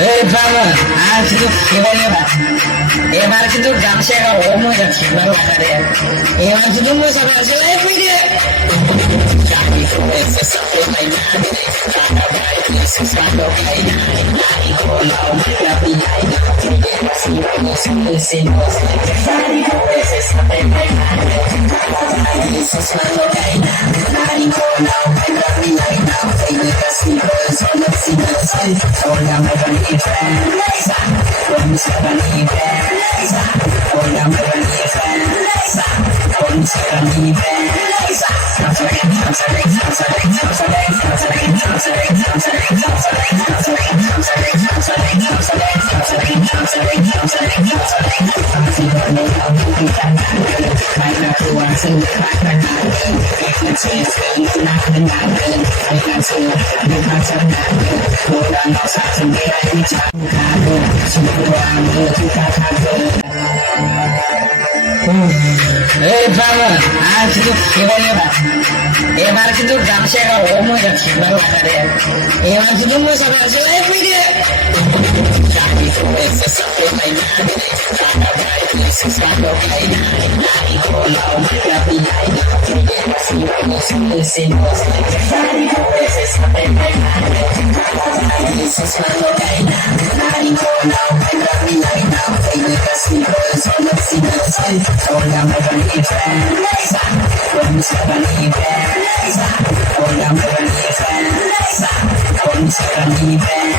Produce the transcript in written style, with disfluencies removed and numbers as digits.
এই বাবা আর শুধু খেলে না এবার কিন্তু গান শেখা ও মজা ছিল আকারে এবার শুধু মজা আছে এই ভিডিও জানি তো এসে সাথে নাই না টাকা ভাই প্লিজ সাথে ভাই না নাকি হলো মায়া পিলাই না সিনো সিনো সিনো জানি তো এসে সাথে নাই না টাকা ভাই প্লিজ সাথে ভাই না নাকি হলো মায়া পিলাই না এই casino solo sigo soy hola me gané fan con se gané fan hola me gané fan con se gané fan এই বাবা আর শুধু খেলে না এবার কিন্তু গান শেখা ও মজা ছিল আকারে এবার শুধু মজা আছে এই ভিডিও জানি তো এসে সাথে নাই না টাকা ভাই প্লিজ সাথে ভাই না নাকি হলো মায়া পিলাই না সিনো সিনো সিনো জানি তো এসে সাথে নাই না টাকা ভাই প্লিজ সাথে ভাই না নাকি হলো মায়া পিলাই না এই casino solo sigo soy hola me gané fan con se gané fan hola me gané fan con se gané fan